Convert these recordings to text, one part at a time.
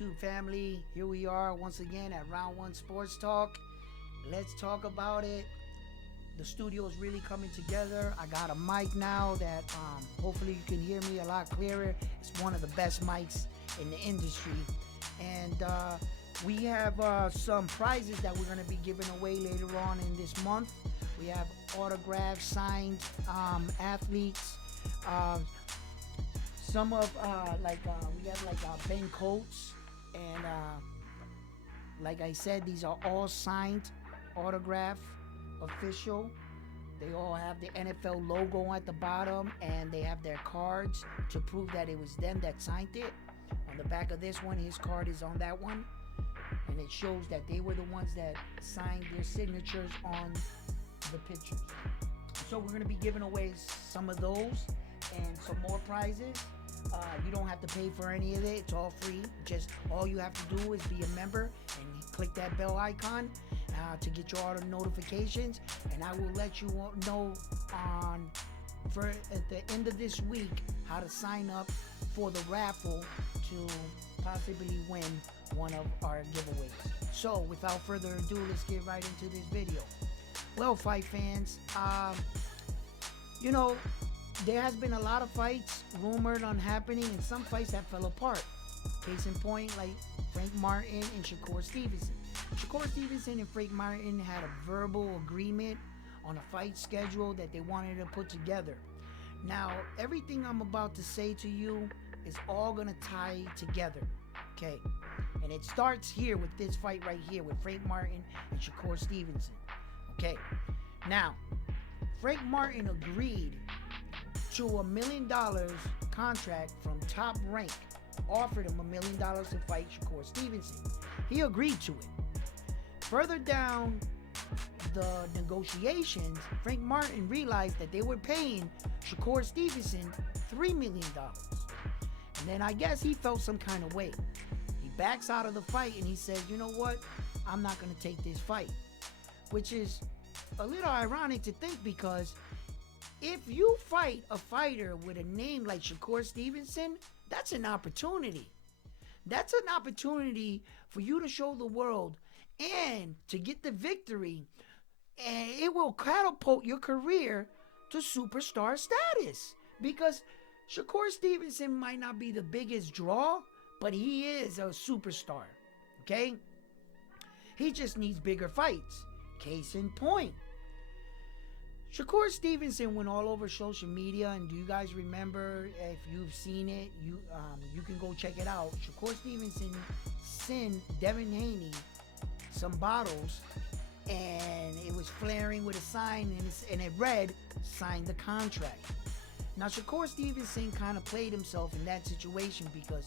YouTube family? Here we are once again at Round One Sports Talk. Let's talk about it. The studio is really coming together. I got a mic now that hopefully you can hear me a lot clearer. It's one of the best mics in the industry. And we have some prizes that we're going to be giving away later on in this month. We have autographed, signed athletes. Some of we have Ben Coates, and like I said, these are all signed, autograph, official. They all have the NFL logo at the bottom, and they have their cards to prove that it was them that signed it. On the back of this one, his card is on that one, and it shows that they were the ones that signed their signatures on the pictures. So we're going to be giving away some of those and some more prizes. You don't have to pay for any of it. It's all free. Just all you have to do is be a member and click that bell icon to get your auto notifications. And I will let you know at the end of this week how to sign up for the raffle to possibly win one of our giveaways. So without further ado, let's get right into this video. Well, fight fans, there has been a lot of fights rumored on happening, and some fights that fell apart. Case in point, like Frank Martin and Shakur Stevenson. Shakur Stevenson and Frank Martin had a verbal agreement on a fight schedule that they wanted to put together. Now, everything I'm about to say to you is all going to tie together, okay? And it starts here with this fight right here with Frank Martin and Shakur Stevenson, okay? Now, Frank Martin agreed to $1 million contract from Top Rank, offered him $1 million to fight Shakur Stevenson. He agreed to it. Further down the negotiations, Frank Martin realized that they were paying Shakur Stevenson $3 million. And then I guess he felt some kind of way. He backs out of the fight and he says, you know what? I'm not going to take this fight. Which is a little ironic to think, because if you fight a fighter with a name like Shakur Stevenson, that's an opportunity. That's an opportunity for you to show the world and to get the victory. And it will catapult your career to superstar status. Because Shakur Stevenson might not be the biggest draw, but he is a superstar. Okay? He just needs bigger fights. Case in point, Shakur Stevenson went all over social media, and do you guys remember? If you've seen it, you can go check it out. Shakur Stevenson sent Devin Haney some bottles, and it was flaring with a sign, and it read, "Sign the contract." Now, Shakur Stevenson kind of played himself in that situation, because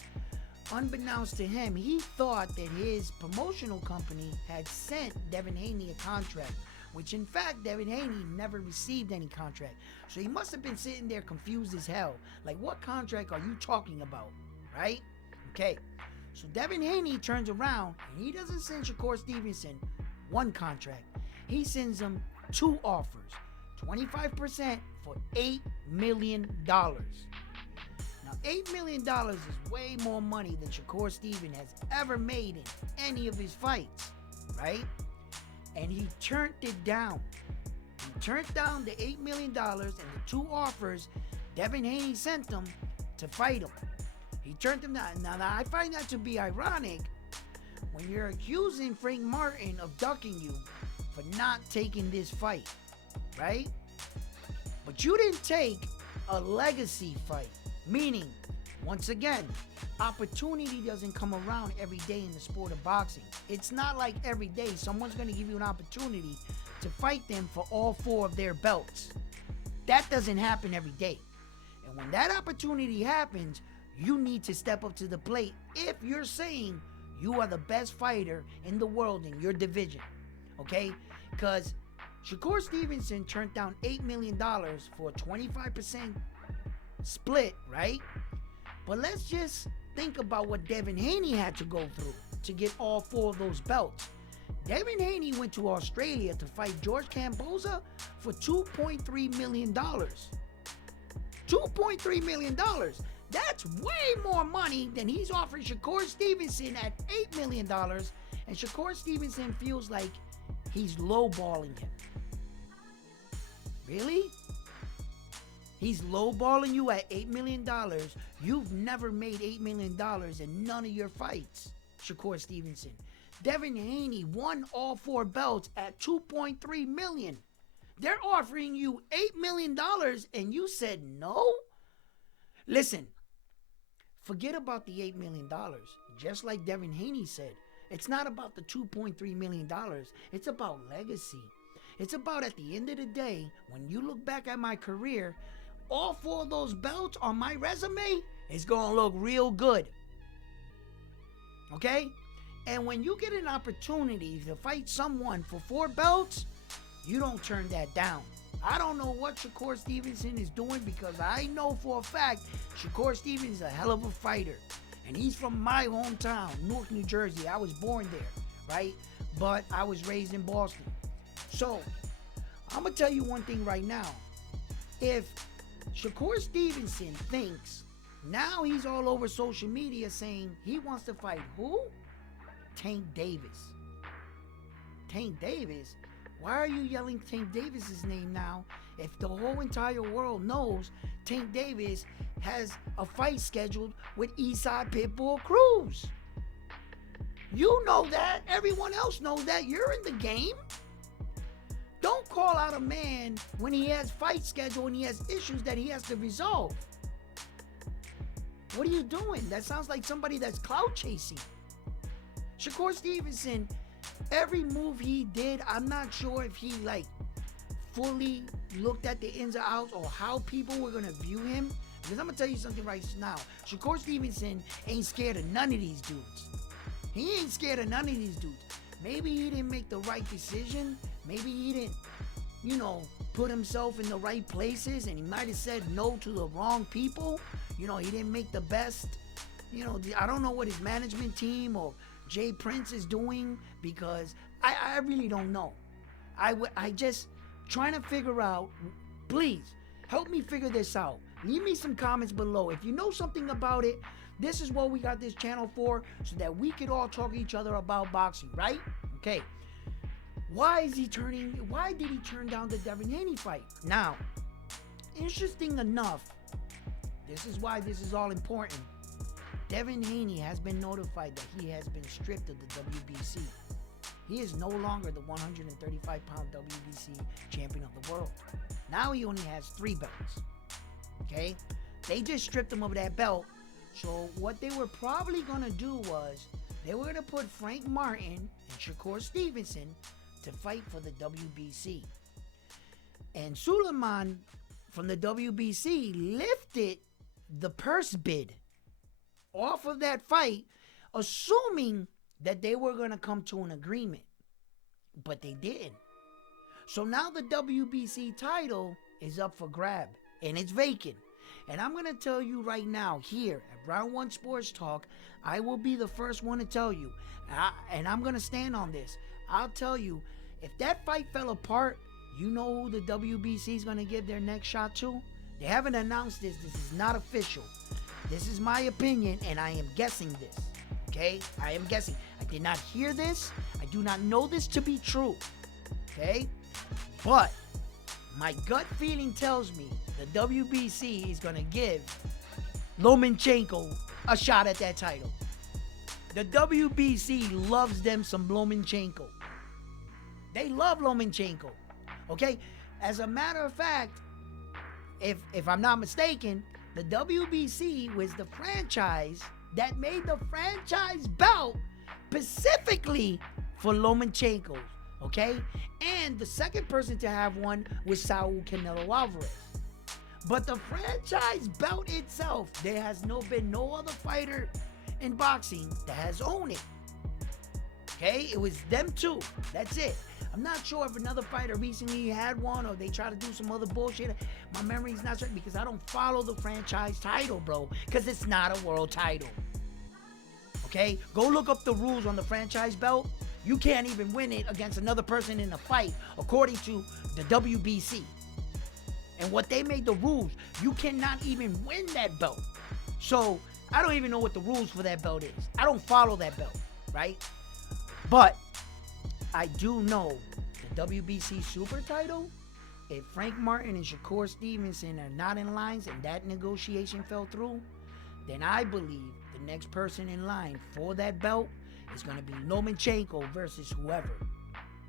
unbeknownst to him, he thought that his promotional company had sent Devin Haney a contract, which in fact Devin Haney never received any contract. So he must have been sitting there confused as hell. Like, what contract are you talking about? Right? Okay. So Devin Haney turns around and he doesn't send Shakur Stevenson one contract. He sends him two offers. 25% for $8 million. Now, $8 million is way more money than Shakur Stevenson has ever made in any of his fights. Right? And he turned it down. He turned down the $8 million and the two offers Devin Haney sent him to fight him. He turned them down. Now, I find that to be ironic when you're accusing Frank Martin of ducking you for not taking this fight, right? But you didn't take a legacy fight. Meaning, once again, opportunity doesn't come around every day in the sport of boxing. It's not like every day someone's going to give you an opportunity to fight them for all four of their belts. That doesn't happen every day. And when that opportunity happens, you need to step up to the plate if you're saying you are the best fighter in the world in your division. Okay? Because Shakur Stevenson turned down $8 million for a 25% split, right? But let's just think about what Devin Haney had to go through to get all four of those belts. Devin Haney went to Australia to fight George Kamboza for $2.3 million. $2.3 million. That's way more money than he's offering Shakur Stevenson at $8 million. And Shakur Stevenson feels like he's lowballing him. Really? He's lowballing you at $8 million. You've never made $8 million in none of your fights, Shakur Stevenson. Devin Haney won all 4 belts at $2.3 million. They're offering you $8 million and you said no? Listen, forget about the $8 million. Just like Devin Haney said, it's not about the $2.3 million. It's about legacy. It's about, at the end of the day, when you look back at my career, all 4 of those belts on my resume is going to look real good. Okay? And when you get an opportunity to fight someone for 4 belts, you don't turn that down. I don't know what Shakur Stevenson is doing, because I know for a fact Shakur Stevenson is a hell of a fighter. And he's from my hometown, Newark, New Jersey. I was born there, right? But I was raised in Boston. So, I'm going to tell you one thing right now. If Shakur Stevenson thinks, now he's all over social media saying he wants to fight who? Tank Davis. Tank Davis? Why are you yelling Tank Davis's name now if the whole entire world knows Tank Davis has a fight scheduled with Eastside Pitbull Cruz? You know that. Everyone else knows that. You're in the game. Don't call out a man when he has fight schedule and he has issues that he has to resolve. What are you doing? That sounds like somebody that's clout chasing. Shakur Stevenson, every move he did, I'm not sure if he fully looked at the ins and outs or how people were going to view him. Because I'm going to tell you something right now. Shakur Stevenson ain't scared of none of these dudes. He ain't scared of none of these dudes. Maybe he didn't make the right decision. Maybe he didn't, put himself in the right places, and he might have said no to the wrong people. He didn't make the best, I don't know what his management team or Jay Prince is doing, because I really don't know. I just trying to figure out. Please help me figure this out. Leave me some comments below if you know something about it. This is what we got this channel for, so that we could all talk to each other about boxing, right? Okay. Why did he turn down the Devin Haney fight? Now, interesting enough, this is why this is all important. Devin Haney has been notified that he has been stripped of the WBC. He is no longer the 135-pound WBC champion of the world. Now he only has 3 belts. Okay? They just stripped him of that belt. So what they were probably going to do was they were going to put Frank Martin and Shakur Stevenson to fight for the WBC. And Suleiman from the WBC lifted the purse bid off of that fight, assuming that they were going to come to an agreement. But they didn't. So now the WBC title is up for grab, and it's vacant. And I'm going to tell you right now, here at Round 1 Sports Talk, I will be the first one to tell you. And I'm going to stand on this. I'll tell you, if that fight fell apart, you know who the WBC is going to give their next shot to? They haven't announced this. This is not official. This is my opinion, and I am guessing this. Okay? I am guessing. I did not hear this. I do not know this to be true. Okay? But my gut feeling tells me the WBC is going to give Lomachenko a shot at that title. The WBC loves them some Lomachenko. They love Lomachenko. Okay? As a matter of fact, if I'm not mistaken, the WBC was the franchise that made the franchise belt specifically for Lomachenko. Okay? And the second person to have one was Saul Canelo Alvarez. But the franchise belt itself, there has been no other fighter in boxing that has owned it. Okay? It was them two. That's it. I'm not sure if another fighter recently had one or they try to do some other bullshit. My memory's not certain because I don't follow the franchise title, bro. Because it's not a world title. Okay? Go look up the rules on the franchise belt. You can't even win it against another person in a fight, according to the WBC. And what they made the rules, you cannot even win that belt. So I don't even know what the rules for that belt is. I don't follow that belt, right? But I do know the WBC Super title, if Frank Martin and Shakur Stevenson are not in lines and that negotiation fell through, then I believe the next person in line for that belt is going to be Lomachenko versus whoever.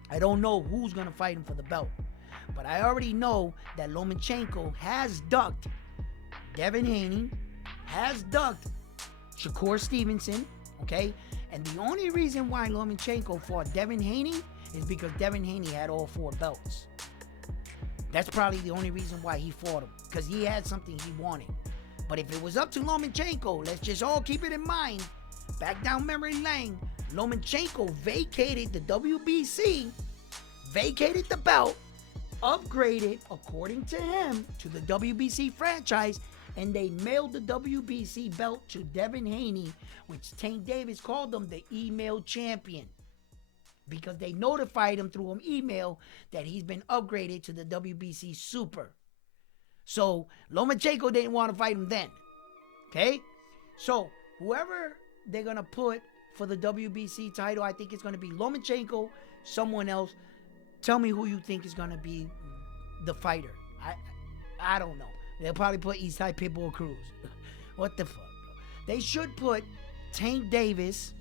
I don't know who's going to fight him for the belt. But I already know that Lomachenko has ducked Devin Haney, has ducked Shakur Stevenson, okay? And the only reason why Lomachenko fought Devin Haney is because Devin Haney had all 4 belts. That's probably the only reason why he fought him, because he had something he wanted. But if it was up to Lomachenko, let's just all keep it in mind, back down memory lane, Lomachenko vacated the WBC, vacated the belt, upgraded, according to him, to the WBC franchise, and they mailed the WBC belt to Devin Haney, which Tank Davis called him the email champion, because they notified him through an email that he's been upgraded to the WBC Super. So Lomachenko didn't want to fight him then. Okay? So whoever they're going to put for the WBC title, I think it's going to be Lomachenko, someone else. Tell me who you think is going to be the fighter. I don't know. They'll probably put Eastside Pitbull Cruz. What the fuck, bro? They should put Tank Davis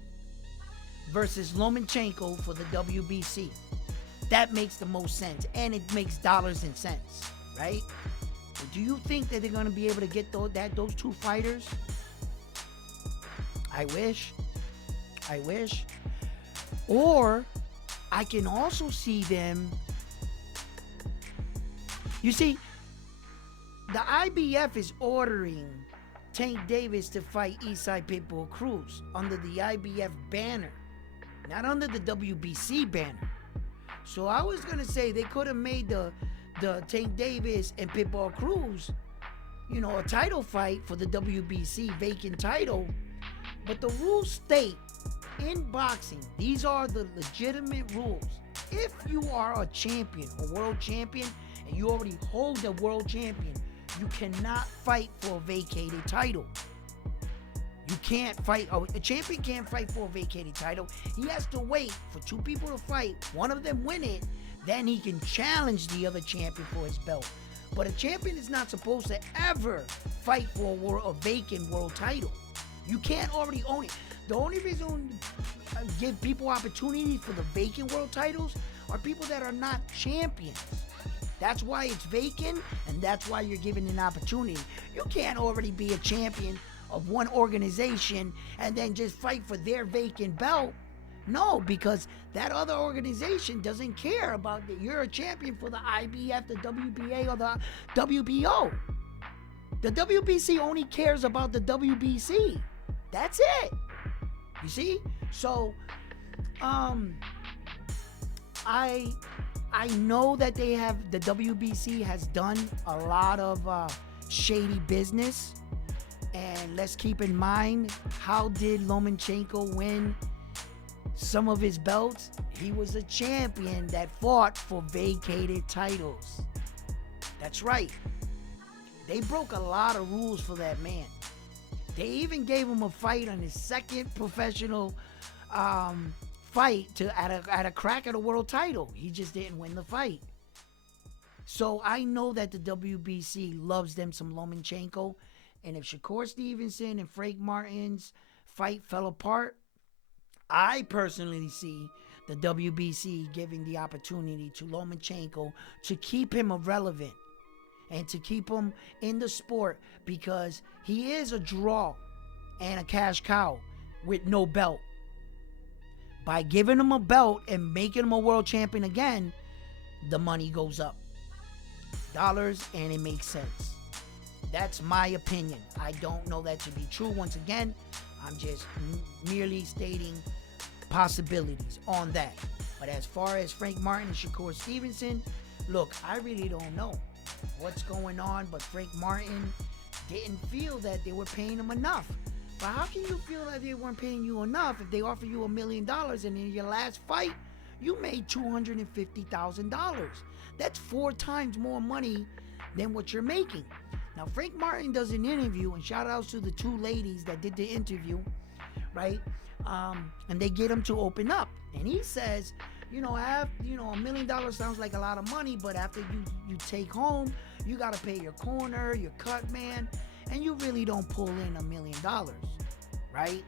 versus Lomachenko for the WBC. That makes the most sense. And it makes dollars and cents, right? But do you think that they're going to be able to get those 2 fighters? I wish. Or I can also see them. You see, the IBF is ordering Tank Davis to fight Eastside Pitbull Cruz under the IBF banner, not under the WBC banner. So I was going to say they could have made the Tank Davis and Pitbull Cruz, a title fight for the WBC vacant title. But the rules state in boxing, these are the legitimate rules. If you are a champion, a world champion, and you already hold the world champion, you cannot fight for a vacated title. You can't fight, a champion can't fight for a vacated title. He has to wait for 2 people to fight, one of them win it, then he can challenge the other champion for his belt. But a champion is not supposed to ever fight for a vacant world title. You can't already own it. The only reason I give people opportunities for the vacant world titles are people that are not champions. That's why it's vacant, and that's why you're given an opportunity. You can't already be a champion of one organization and then just fight for their vacant belt. No, because that other organization doesn't care about that you're a champion for the IBF, the WBA, or the WBO. The WBC only cares about the WBC. That's it. You see? So, I know that the WBC has done a lot of shady business. And let's keep in mind, how did Lomachenko win some of his belts? He was a champion that fought for vacated titles. That's right. They broke a lot of rules for that man. They even gave him a fight on his second professional fight at a crack at a world title. He just didn't win the fight. So I know that the WBC loves them some Lomachenko. And if Shakur Stevenson and Frank Martin's fight fell apart, I personally see the WBC giving the opportunity to Lomachenko to keep him irrelevant and to keep him in the sport, because he is a draw and a cash cow with no belt. By giving him a belt and making him a world champion again, the money goes up. Dollars, and it makes sense. That's my opinion. I don't know that to be true. Once again, I'm just merely stating possibilities on that. But as far as Frank Martin and Shakur Stevenson, look, I really don't know what's going on, but Frank Martin didn't feel that they were paying him enough. But how can you feel that they weren't paying you enough if they offer you $1 million and in your last fight, you made $250,000? That's 4 times more money than what you're making. Now, Frank Martin does an interview, and shout outs to the two ladies that did the interview, right? And they get him to open up. And he says, $1 million sounds like a lot of money, but after you take home, you got to pay your corner, your cut man, and you really don't pull in $1 million, right?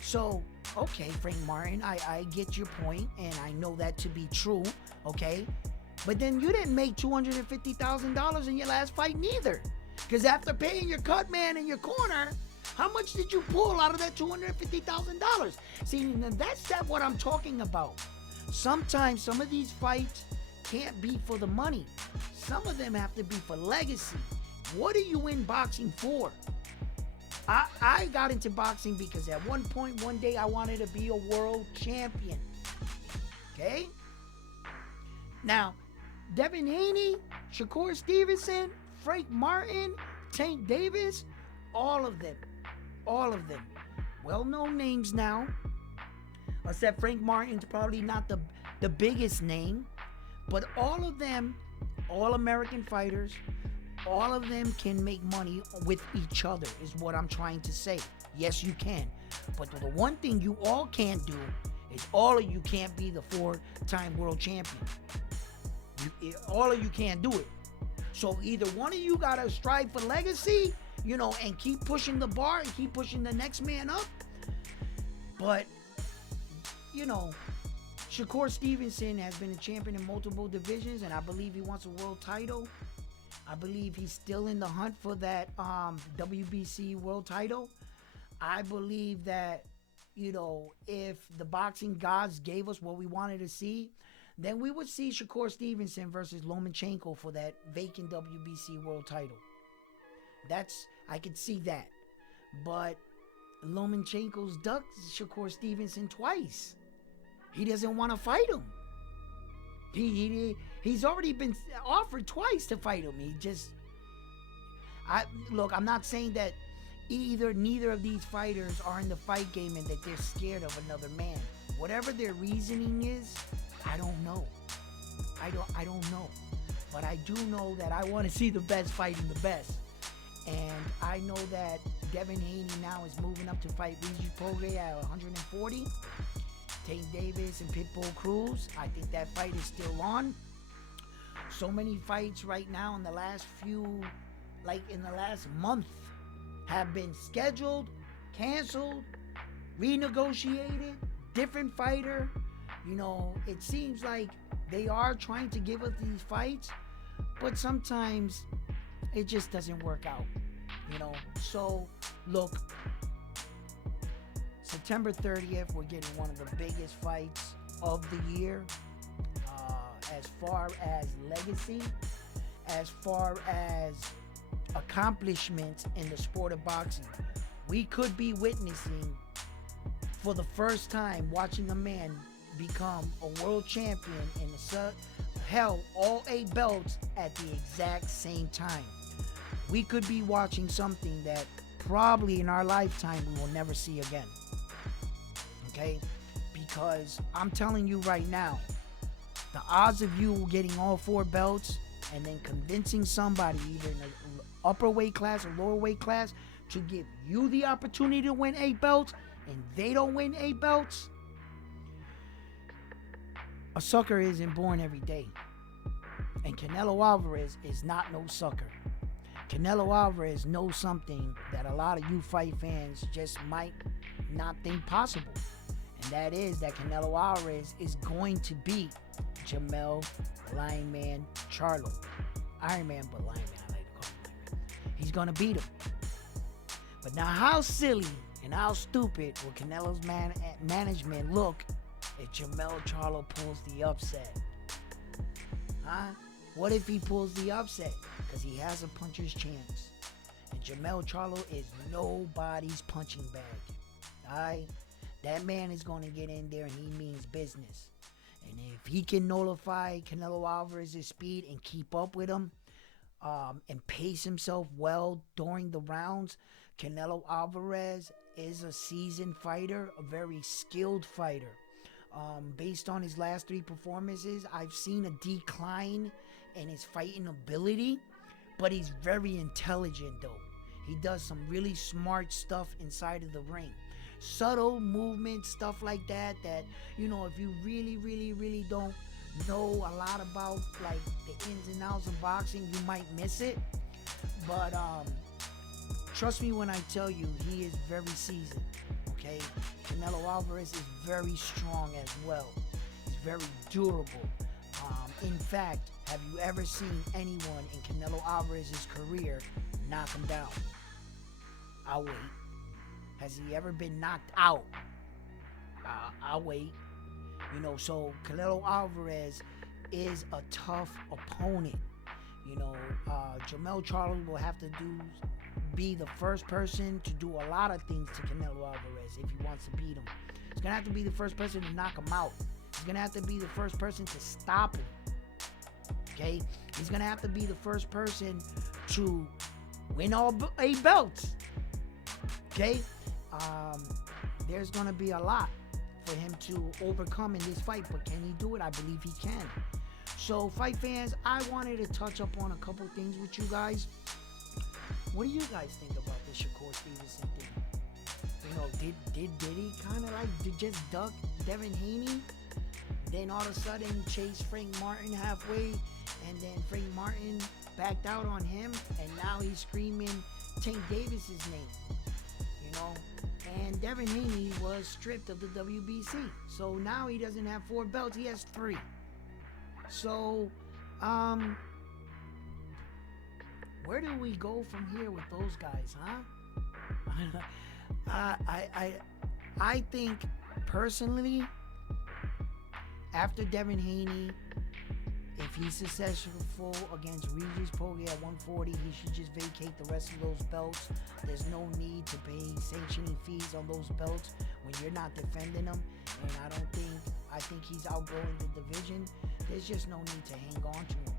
So, okay, Frank Martin, I get your point, and I know that to be true, okay? But then you didn't make $250,000 in your last fight neither. Because after paying your cut man and your corner, how much did you pull out of that $250,000? See, that's what I'm talking about. Sometimes some of these fights can't be for the money. Some of them have to be for legacy. What are you in boxing for? I got into boxing because at one point, one day, I wanted to be a world champion. Okay? Now, Devin Haney, Shakur Stevenson, Frank Martin, Tank Davis, all of them. Well-known names now. Except Frank Martin's probably not the biggest name. But all of them, all American fighters, all of them can make money with each other is what I'm trying to say. Yes, you can. But the one thing you all can't do is all of you can't be the 4-time world champion. All of you can't do it. So either one of you got to strive for legacy, and keep pushing the bar and keep pushing the next man up. But, Shakur Stevenson has been a champion in multiple divisions, and I believe he wants a world title. I believe he's still in the hunt for that WBC world title. I believe that, if the boxing gods gave us what we wanted to see, then we would see Shakur Stevenson versus Lomachenko for that vacant WBC world title. I could see that. But Lomachenko's ducked Shakur Stevenson twice. He doesn't want to fight him. He's already been offered twice to fight him. I'm not saying that neither of these fighters are in the fight game and that they're scared of another man. Whatever their reasoning is, I don't know. I don't know. But I do know that I want to see the best fighting the best. And I know that Devin Haney now is moving up to fight Regis Prograis at 140. Tank Davis and Pitbull Cruz, I think that fight is still on. So many fights right now in the last month, have been scheduled, canceled, renegotiated, different fighter. It seems like they are trying to give us these fights, but sometimes it just doesn't work out. So look, September 30th, we're getting one of the biggest fights of the year, as far as legacy, as far as accomplishments in the sport of boxing. We could be witnessing for the first time, watching a man become a world champion and held all 8 belts at the exact same time. We could be watching something that probably in our lifetime we will never see again. Okay? Because I'm telling you right now, the odds of you getting all 4 belts and then convincing somebody either in the upper weight class or lower weight class to give you the opportunity to win 8 belts and they don't win 8 belts, a sucker isn't born every day. And Canelo Alvarez is not no sucker. Canelo Alvarez knows something that a lot of you fight fans just might not think possible. And that is that Canelo Alvarez is going to beat Jamel Lion Man Charlo. Iron Man, but Lion Man, I like to call him Lion Man. He's going to beat him. But now how silly and how stupid will Canelo's management look if Jamel Charlo pulls the upset? Huh? What if he pulls the upset? Because he has a puncher's chance. And Jamel Charlo is nobody's punching bag. Alright? That man is going to get in there and he means business. And if he can nullify Canelo Alvarez's speed and keep up with him, and pace himself well during the rounds, Canelo Alvarez is a seasoned fighter, a very skilled fighter. Based on his last 3 performances, I've seen a decline in his fighting ability. But he's very intelligent though. He does some really smart stuff inside of the ring. Subtle movement, stuff like that, if you really don't know a lot about like the ins and outs of boxing, you might miss it. But trust me when I tell you, he is very seasoned. Okay, Canelo Alvarez is very strong as well. He's very durable. In fact, have you ever seen anyone in Canelo Alvarez's career knock him down? I'll wait. Has he ever been knocked out? I'll wait. So Canelo Alvarez is a tough opponent. Jamel Charlo will have to be the first person to do a lot of things to Canelo Alvarez if he wants to beat him. He's going to have to be the first person to knock him out. He's going to have to be the first person to stop him. Okay? He's going to have to be the first person to win all 8 belts. Okay? There's going to be a lot for him to overcome in this fight, but can he do it? I believe he can. So, fight fans, I wanted to touch up on a couple things with you guys. What do you guys think about this Shakur Stevenson thing? Did he kind of like just duck Devin Haney? Then all of a sudden chase Frank Martin halfway, and then Frank Martin backed out on him, and now he's screaming Tank Davis's name. And Devin Haney was stripped of the WBC. So now he doesn't have 4 belts, he has 3. So, where do we go from here with those guys, huh? I think personally, after Devin Haney, if he's successful against Regis Prograis at 140, he should just vacate the rest of those belts. There's no need to pay sanctioning fees on those belts when you're not defending them. And I think he's outgrowing the division. There's just no need to hang on to him.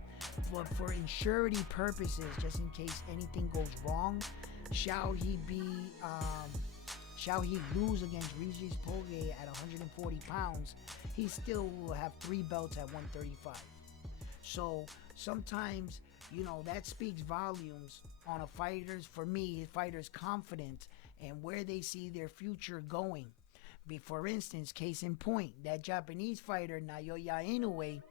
But for insurity purposes, just in case anything goes wrong, shall he lose against Regis Prograis at 140 pounds, he still will have 3 belts at 135. So sometimes, that speaks volumes on a fighter's confidence and where they see their future going. For instance, case in point, that Japanese fighter Naoya Inoue,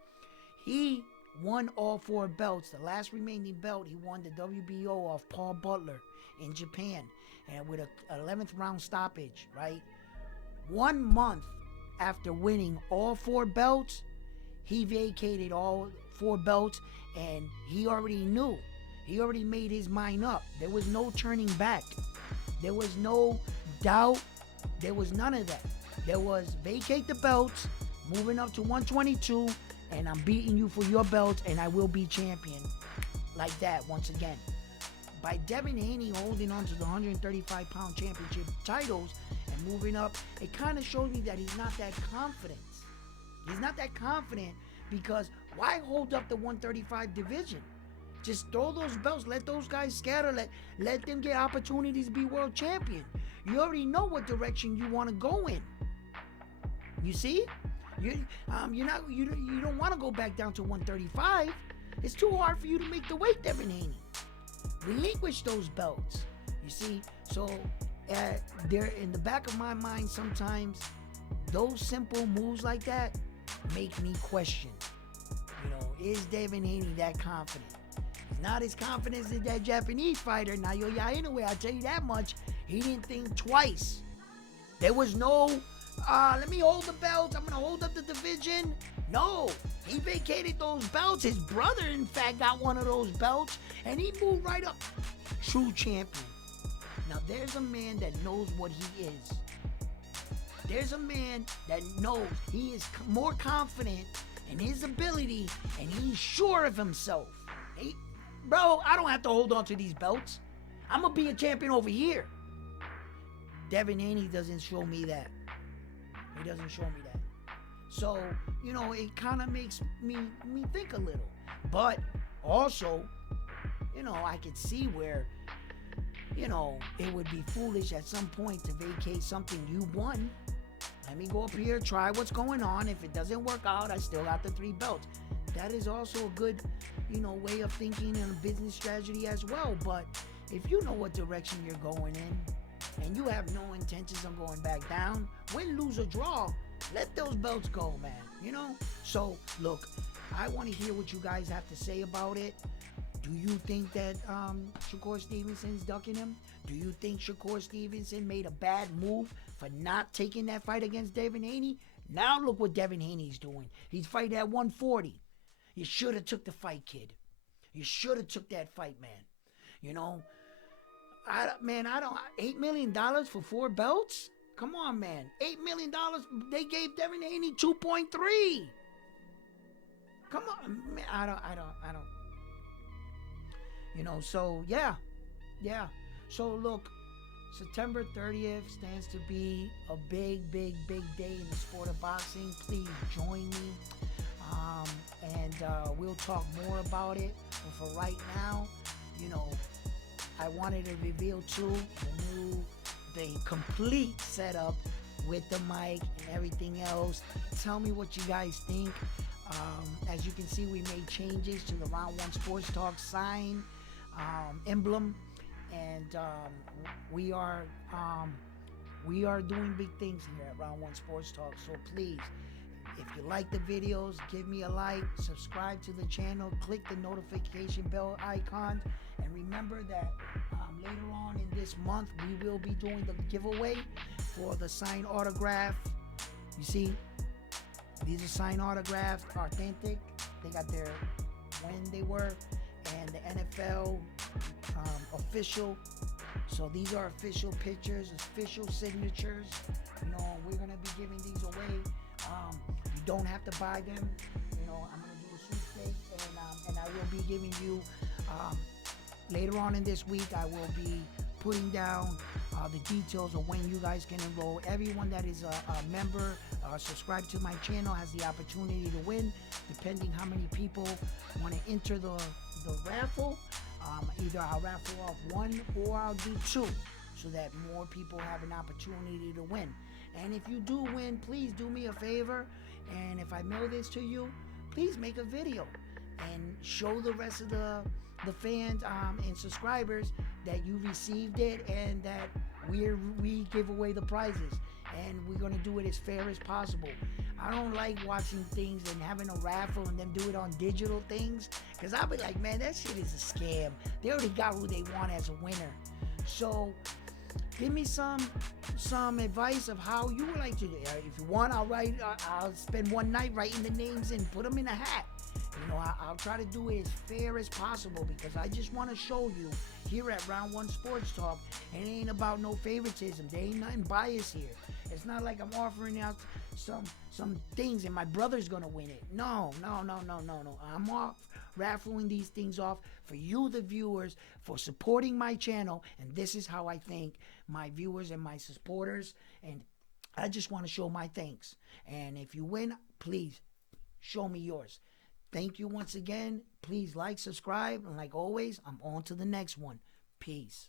he won all 4 belts. The last remaining belt, he won the WBO off Paul Butler in Japan, and with an 11th round stoppage, right? 1 month after winning all 4 belts, he vacated all 4 belts, and he already knew. He already made his mind up. There was no turning back. There was no doubt. There was none of that. There was vacate the belts, moving up to 122, and I'm beating you for your belt, and I will be champion. Like that once again. By Devin Haney holding on to the 135-pound championship titles and moving up, it kind of shows me that he's not that confident. He's not that confident because why hold up the 135 division? Just throw those belts, let those guys scatter, let them get opportunities to be world champion. You already know what direction you want to go in. You see? You don't want to go back down to 135. It's too hard for you to make the weight, Devin Haney. Relinquish those belts. You see? So they're in the back of my mind sometimes. Those simple moves like that make me question. Is Devin Haney that confident? He's not as confident as that Japanese fighter, Naoya Inoue. I'll tell you that much. He didn't think twice. There was no, let me hold the belts. I'm going to hold up the division. No, he vacated those belts. His brother, in fact, got one of those belts, and he moved right up. True champion. Now, there's a man that knows what he is. There's a man that knows he is more confident in his ability, and he's sure of himself. Bro, I don't have to hold on to these belts. I'm going to be a champion over here. Devin Haney doesn't show me that. He doesn't show me that. So, it kind of makes me think a little. But also, I could see where, it would be foolish at some point to vacate something you won. Let me go up here, try what's going on. If it doesn't work out, I still got the 3 belts. that is also a good, way of thinking and a business strategy as well. But if you know what direction you're going in and you have no intentions of going back down, win, lose, or draw, let those belts go, man. So look, I want to hear what you guys have to say about it. Do you think that Shakur Stevenson's ducking him? Do you think Shakur Stevenson made a bad move for not taking that fight against Devin Haney? Now look what Devin Haney's doing. He's fighting at 140. You should have took the fight, kid. You should have took that fight, man. I don't. $8 million for 4 belts? Come on, man. $8 million. They gave Devin Haney 2.3. Come on, man. I don't. So yeah. So look, September 30th stands to be a big, big, big day in the sport of boxing. Please join me. And we'll talk more about it. But for right now, I wanted to reveal too the complete setup with the mic and everything else. Tell me what you guys think. As you can see, we made changes to the Round 1 Sports Talk sign emblem, and we are doing big things here at Round 1 Sports Talk. So please, if you like the videos, give me a like, subscribe to the channel, click the notification bell icon, and remember that later on in this month we will be doing the giveaway for the signed autograph. You see, these are signed autographs, authentic. They got their when they were, and the NFL official. So these are official pictures, official signatures. We're gonna be giving these away. You don't have to buy them. I'm gonna do a sweepstakes, and I will be giving you later on in this week. I will be putting down the details of when you guys can enroll. Everyone that is a member, subscribe to my channel, has the opportunity to win, depending how many people want to enter the raffle. Either I'll raffle off 1 or I'll do 2, so that more people have an opportunity to win. And if you do win, please do me a favor, and if I mail this to you, please make a video and show the rest of the fans and subscribers that you received it, and that we give away the prizes, and we're gonna do it as fair as possible. I don't like watching things and having a raffle and then do it on digital things, because I'll be like, man, that shit is a scam. They already got who they want as a winner. So give me some advice of how you would like to do it. If you want, I'll spend one night writing the names and put them in a hat. I'll try to do it as fair as possible, because I just want to show you here at Round 1 Sports Talk, it ain't about no favoritism. There ain't nothing biased here. It's not like I'm offering out some things and my brother's gonna win it. No. I'm off raffling these things off for you, the viewers, for supporting my channel, and this is how I thank my viewers and my supporters, and I just want to show my thanks. And if you win, please show me yours. Thank you once again. Please like, subscribe, and like always, I'm on to the next one. Peace.